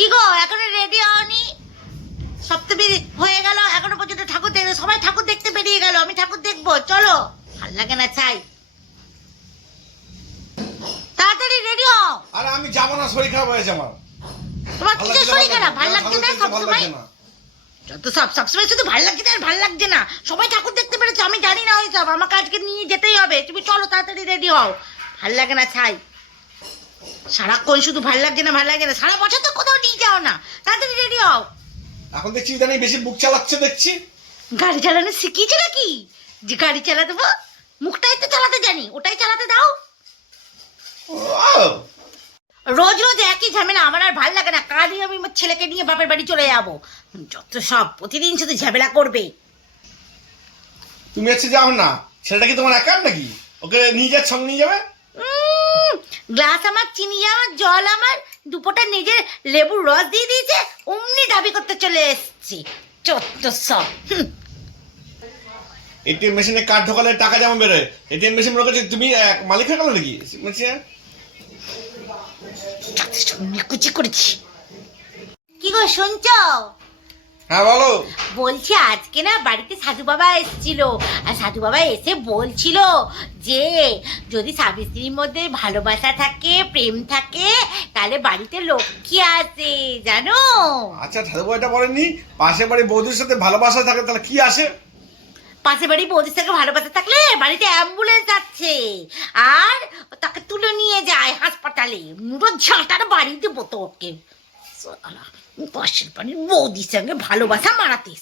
কি গো এখনও রেডি হওনি? সপ্তমী হয়ে গেল এখনও পর্যন্ত ঠাকুর দেখতে সবাই ঠাকুর দেখতে বেরিয়ে গেল আমি ঠাকুর দেখব চলো। ভালো লাগে না চাই। তাড়াতাড়ি রেডি হও। আরে আমি যাব না শরীর খারাপ হয়েছে আমার। তোমার কিছু শরীর খারাপ? ভালো লাগছে না সবসময়? যত সব সবসময় শুধু ভালো লাগছে না আর ভালো লাগছে না। সবাই ঠাকুর দেখতে পেরেছ আমি জানি না ওইসব আমাকে আজকে নিয়ে যেতেই হবে। তুমি চলো তাড়াতাড়ি রেডি হও। ভালো লাগে না ছাই সারাক্ষণ শুধু ভালো লাগছে না ভালো লাগে না। সারা বছর তো কোথাও নিয়ে যাও না। তাড়াতাড়ি রেডি হও। এখন দেখছি ইদানিং বেশি বুক চালাচ্ছে দেখছি। গাড়ি চালানো শিখিয়েছে নাকি? যে গাড়ি চালা দেবো মুখটাই তো চালাতে জানি ওটাই চালাতে দাও। রোজ রোজ একই ঝামেলা আমার আর ভালো লাগে না। কালই আমি আমার ছেলেকে নিয়ে বাপের বাড়ি চলে যাব। যত সব প্রতিদিন শুধু ঝামেলা করবে। তুমি হচ্ছে যাও না ছেলেটা কি তোমার একার নাকি? ওকে নিয়ে যার সঙ্গে নিয়ে যাবে? গ্লাস আমার চিনি আমার জল আমার দুপোটা নিজের লেবুর রস দিয়ে দিয়েছে অমনি দাবি করতে চলে এসছি। চত্ব সব এটিএম মেশিনে কার্ড ঢোকালে টাকা যেমন বেরোয় এটিএম মেশিন মনে করছে তুমি এক মালিক হয়ে গেল নাকি? যথেষ্ট নিকুচি করেছি। কি গো শুনছ? হ্যাঁ বলো। বলছি আজকে না বাড়িতে সাধু বাবা এসেছিল। আর সাধু বাবা এসে বলছিল যে যদি স্বামী স্ত্রীর মধ্যে ভালোবাসা থাকে প্রেম থাকে তাহলে বাড়িতে লক্ষ্মী আসে জানো? আচ্ছা ঠাকুর এটা বলেননি পাশে বাড়ি বৌদির সাথে ভালোবাসা থাকে তাহলে কি আসে? পাশে বাড়ি বৌদির থেকে ভালোবাসা থাকলে বাড়িতে অ্যাম্বুলেন্স যাচ্ছে আর তাকে তুলে নিয়ে যায় হাসপাতালে। মুড়ো ঝাঁটার বাড়ি দেবো তো ওকে শালা, পাশের বাড়ির বৌদির সঙ্গে ভালোবাসা মারাতে।